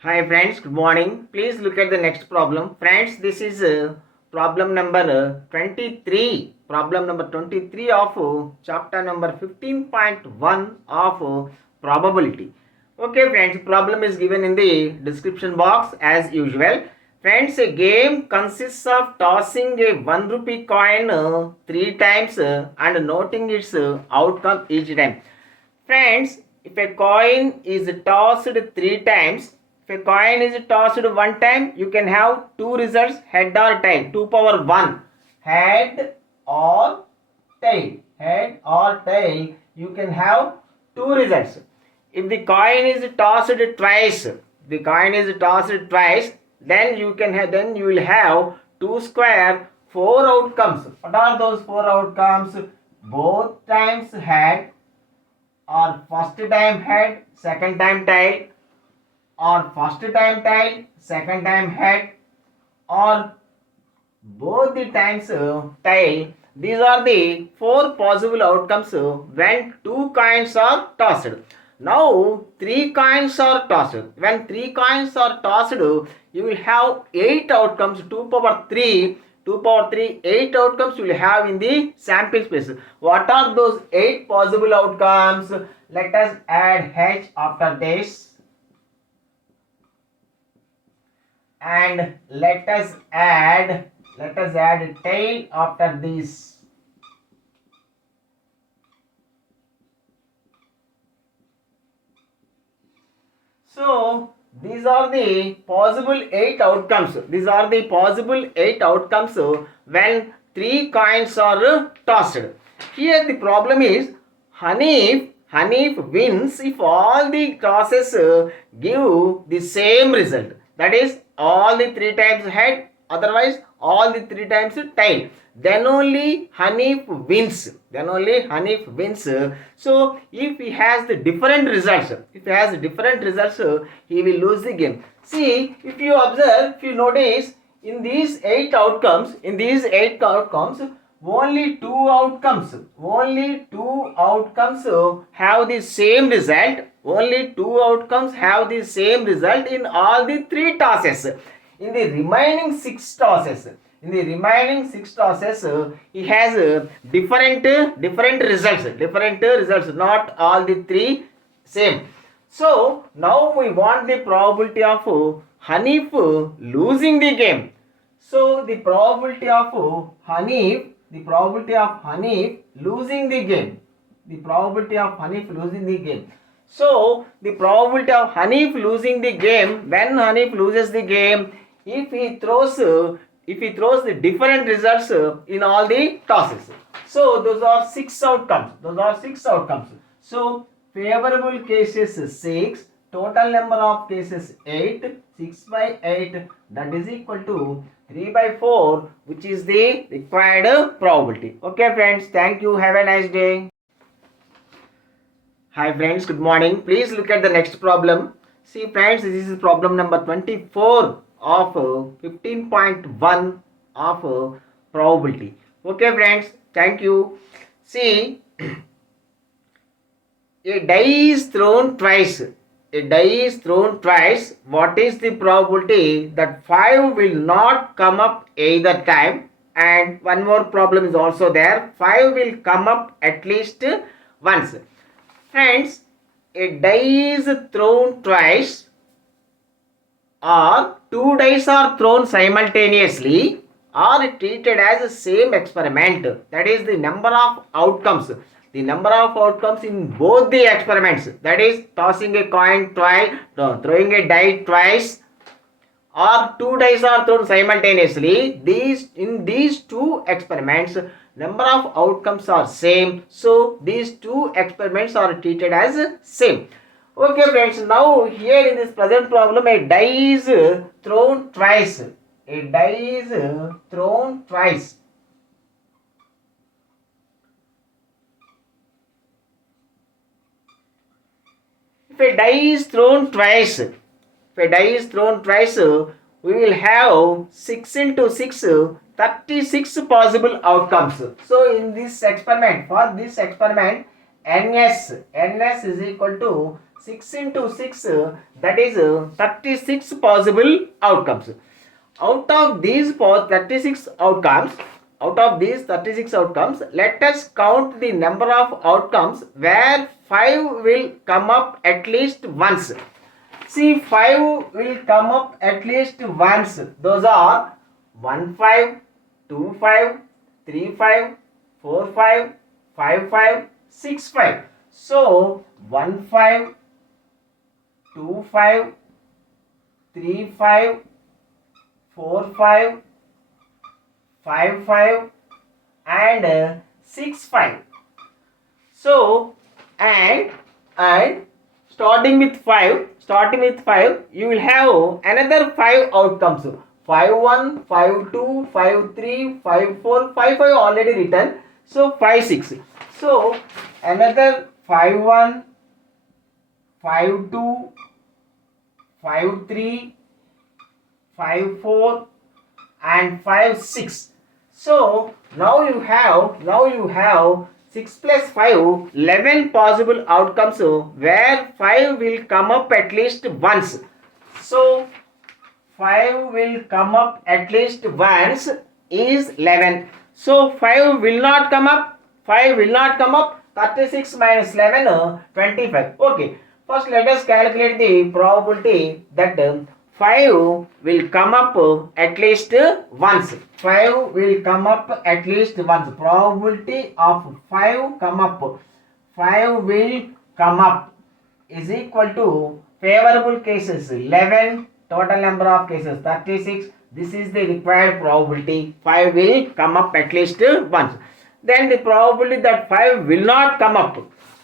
Hi friends, good morning. Please look at the next problem. Friends, this is problem number 23. Problem number 23 of chapter number 15.1 of probability. Okay friends, problem is given in the description box as usual. Friends, a game consists of tossing a 1 rupee coin 3 times and noting its outcome each time. Friends, if a coin is tossed 3 times, if a coin is tossed one time, you can have two results, head or tail, 2 power 1. Head or tail. Head or tail, you can have two results. If the coin is tossed twice, the coin is tossed twice, then you can have, then you will have 2 square 4 outcomes. What are those 4 outcomes? Both times head, or first time head, second time tail, or first time tail, second time head, or both the times tail. These are the 4 possible outcomes when 2 coins are tossed. Now 3 coins are tossed. When 3 coins are tossed, you will have 8 outcomes, 2 power 3. 2 power 3, 8 outcomes you will have in the sample space. What are those 8 possible outcomes? Let us add H after this, and let us add tail after this. So these are the possible 8 outcomes. These are the possible 8 outcomes when 3 coins are tossed. Here the problem is Hanif wins if all the tosses give the same result. That is, all the 3 times head, otherwise all the 3 times tail. Then only Hanif wins. So if he has the different results, he will lose the game. See, if you observe, if you notice, in these 8 outcomes, only two outcomes have the same result. Only two outcomes have the same result in all the 3 tosses. In the remaining 6 tosses, he has different results, not all the 3 same. So now we want the probability of Hanif losing the game. So the probability of Hanif losing the game. So the probability of Hanif losing the game, when Hanif loses the game, if he throws the different results in all the tosses. So those are 6 outcomes. So favorable cases 6, total number of cases 8, 6 by 8, that is equal to 3 by 4, which is the required probability. Okay friends, thank you, have a nice day. Hi friends, good morning. Please look at the next problem. See friends, this is problem number 24 of 15.1 of probability. Okay friends, thank you. See, a die is thrown twice. What is the probability that 5 will not come up either time? And one more problem is also there. 5 will come up at least once. Friends, a die is thrown twice, or 2 dice are thrown simultaneously, are treated as the same experiment. That is the number of outcomes. In both the experiments, that is tossing a coin twice, throwing a die twice, or 2 dice are thrown simultaneously. In these 2 experiments, number of outcomes are same. So these 2 experiments are treated as same. Okay friends, now here in this present problem, a die is thrown twice. If a die is thrown twice, we will have 6 into 6, 36 possible outcomes. So in this experiment, Ns is equal to 6 into 6, that is 36 possible outcomes. Out of these 36 outcomes, let us count the number of outcomes where 5 will come up at least once. See, 5 will come up at least once. Those are 1 5, 2 5, 3 5, 4 5, 5 5, 6 5. So 1 5, 2 5, 3 5, 4 5, 5 5 and 6 5. So and starting with 5, you will have another 5 outcomes. 5 1, 5 2, 5 3, 5 4, 5 5 already written. So 5 6. So another 5 1, 5 2, 5 3, 5 4 and 5 6. So now you have 6 plus 5, 11 possible outcomes where 5 will come up at least once. So 5 will come up at least once is 11. So 5 will not come up. 36 minus 11, 25. Okay. First let us calculate the probability that 5 will come up at least once. 5 will come up at least once. Probability of 5 come up. 5 will come up is equal to favorable cases 11, total number of cases 36. This is the required probability. 5 will come up at least once. Then the probability that 5 will not come up.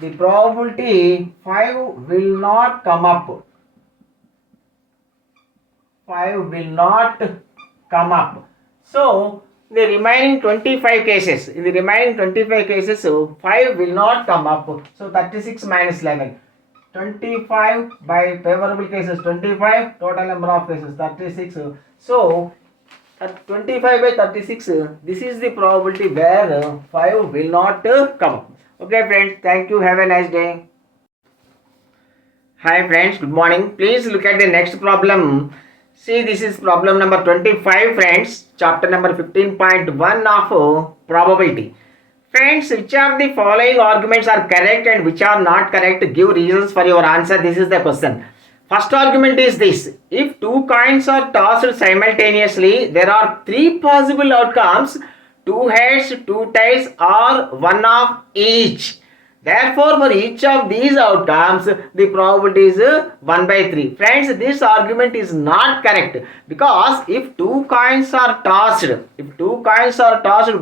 The probability 5 will not come up. 5 will not come up. So the remaining 25 cases, in the remaining 25 cases, 5 will not come up. So 36 minus 11. 25 by favorable cases 25, total number of cases 36. So 25 by 36, this is the probability where 5 will not come up. Okay friends, thank you. Have a nice day. Hi friends, good morning. Please look at the next problem. See, this is problem number 25 friends, chapter number 15.1 of probability. Friends, which of the following arguments are correct and which are not correct? Give reasons for your answer. This is the question. First argument is this: if two coins are tossed simultaneously, there are 3 possible outcomes: 2 heads, 2 tails, or 1 of each. Therefore, for each of these outcomes, the probability is 1 by 3. Friends, this argument is not correct, because if two coins are tossed,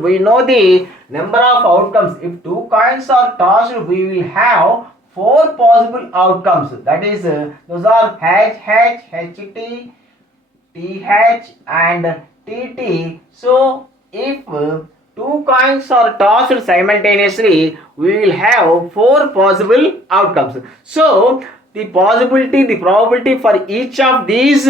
we know the number of outcomes. If two coins are tossed, we will have 4 possible outcomes. That is, those are H, HT, TH and TT. So, if 2 coins are tossed simultaneously, we will have 4 possible outcomes. So the probability for each of these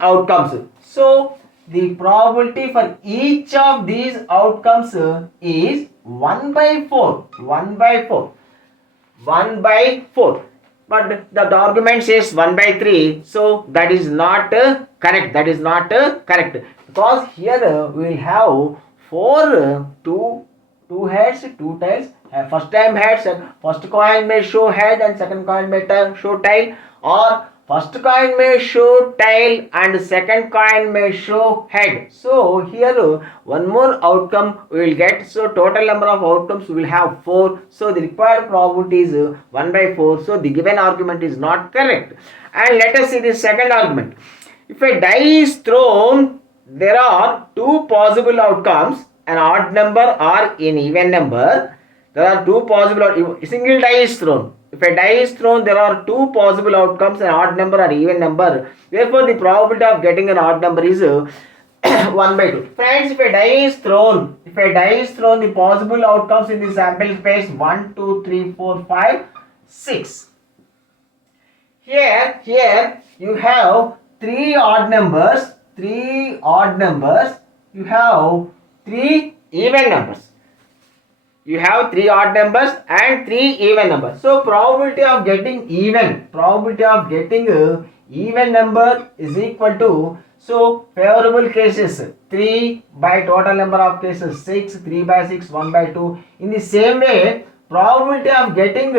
outcomes. So the probability for each of these outcomes is 1 by 4. But the argument says 1 by 3, so that is not correct. Because here we will have 4 two heads, 2 tails. First time heads, first coin may show head and second coin may show tail, or first coin may show tail and second coin may show head. So here one more outcome we will get. So total number of outcomes we will have 4. So the required probability is 1 by 4. So the given argument is not correct. And let us see the second argument. If a die is thrown, there are 2 possible outcomes: an odd number or an even number. There are 2 possible. Single die is thrown. If a die is thrown, there are 2 possible outcomes: an odd number or even number. Therefore, the probability of getting an odd number is 1 by 2. Friends, if a die is thrown, the possible outcomes in the sample space 1, 2, 3, 4, 5, 6. Here you have 3 odd numbers. You have 3 even numbers. you have 3 odd numbers and 3 even numbers. So probability of getting even number is equal to, so favorable cases 3 by total number of cases 6, 3 by 6, 1 by 2. In the same way, probability of getting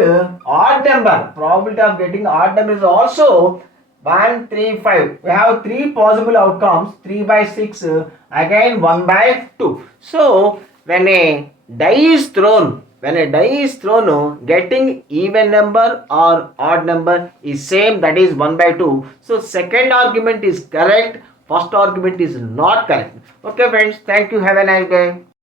odd number is also 1, 3, 5. We have 3 possible outcomes, 3 by 6, again 1 by 2. So when a die is thrown, getting even number or odd number is same, that is 1 by 2. So second argument is correct, first argument is not correct. Okay friends, thank you, have a nice day.